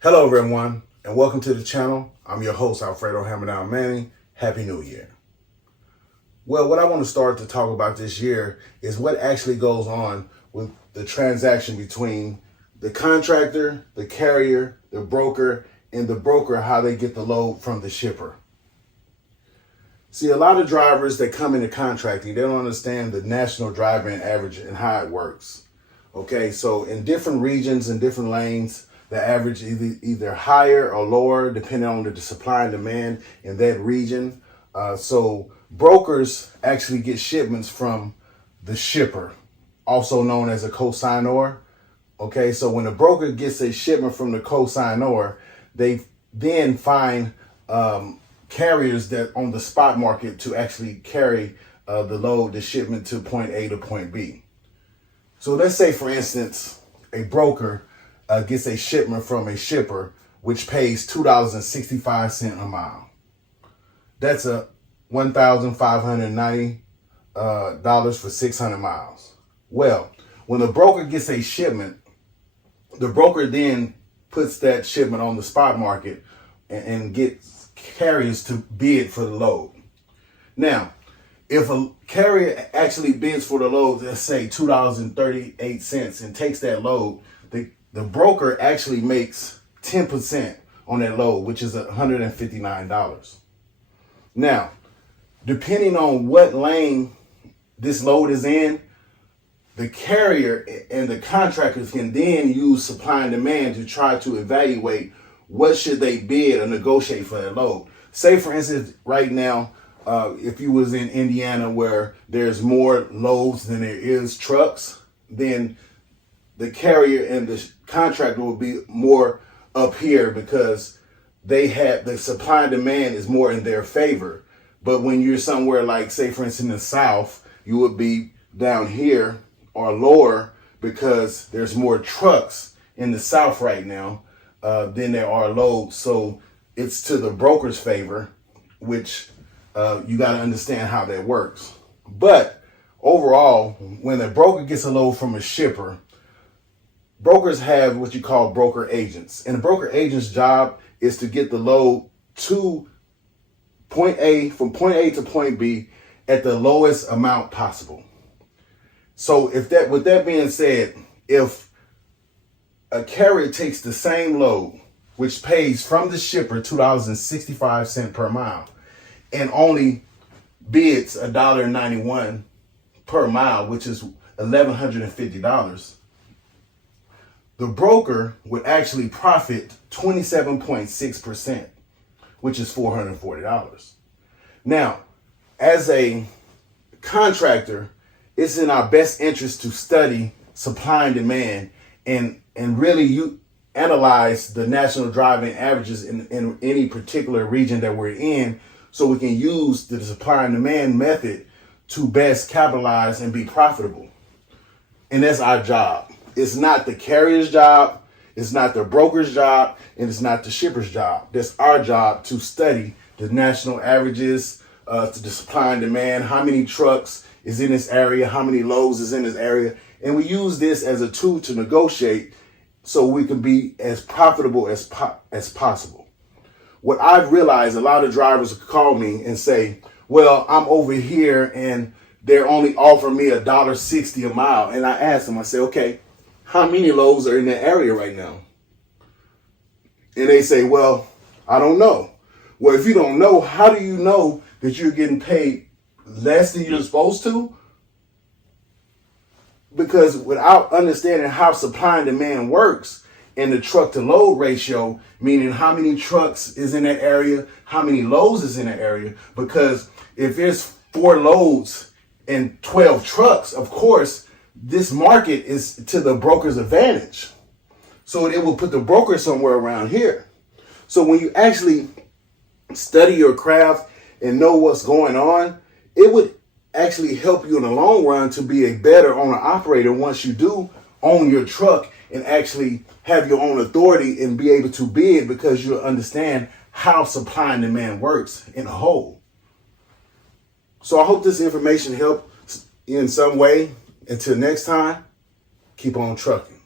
Hello, everyone, and welcome to the channel. I'm your host, Alfredo Hammerdown Manning. Happy New Year. Well, what I want to start to talk about this year is what actually goes on with the transaction between the contractor, the carrier, the broker, and the broker, how they get the load from the shipper. See, a lot of drivers that come into contracting, they don't understand the national driving average and how it works. Okay, so in different regions and different lanes, the average either higher or lower depending on the supply and demand in that region. So brokers actually get shipments from the shipper, also known as a consignor. Okay, so when a broker gets a shipment from the consignor, they then find carriers that on the spot market to actually carry the load, the shipment to point A to point B. So let's say, for instance, a broker gets a shipment from a shipper which pays $2.65 a mile. That's a $1,590 for 600 miles. Well, when the broker gets a shipment, the broker then puts that shipment on the spot market and gets carriers to bid for the load. Now, if a carrier actually bids for the load, let's say $2.38 and takes that load, the broker actually makes 10% on that load, which is $159. Now, depending on what lane this load is in, the carrier and the contractors can then use supply and demand to try to evaluate what should they bid or negotiate for that load. Say, for instance, right now, if you was in Indiana where there's more loads than there is trucks, then the carrier and the contractor will be more up here because they have the supply and demand is more in their favor. But when you're somewhere like, say, for instance, in the South, you would be down here or lower because there's more trucks in the South right now than there are loads. So it's to the broker's favor, which you got to understand how that works. But overall, when a broker gets a load from a shipper, brokers have what you call broker agents. And the broker agent's job is to get the load to point A, from point A to point B at the lowest amount possible. So with that being said, if a carrier takes the same load, which pays from the shipper $2.65 per mile, and only bids $1.91 per mile, which is $1,150, the broker would actually profit 27.6%, which is $440. Now, as a contractor, it's in our best interest to study supply and demand and really analyze the national driving averages in any particular region that we're in, so we can use the supply and demand method to best capitalize and be profitable. And that's our job. It's not the carrier's job, it's not the broker's job, and it's not the shipper's job. That's our job to study the national averages, to the supply and demand, how many trucks is in this area, how many loads is in this area. And we use this as a tool to negotiate so we can be as profitable as possible. What I've realized, a lot of drivers call me and say, well, I'm over here and they're only offering me $1.60 a mile. And I ask them, I say, okay, how many loads are in that area right now? And they say, well, I don't know. Well, if you don't know, how do you know that you're getting paid less than you're supposed to? Because without understanding how supply and demand works and the truck to load ratio, meaning how many trucks is in that area, how many loads is in that area, because if there's 4 loads and 12 trucks, of course, this market is to the broker's advantage. So it will put the broker somewhere around here. So when you actually study your craft and know what's going on, it would actually help you in the long run to be a better owner operator once you do own your truck and actually have your own authority and be able to bid, because you'll understand how supply and demand works in a whole. So I hope this information helped in some way. Until next time, keep on trucking.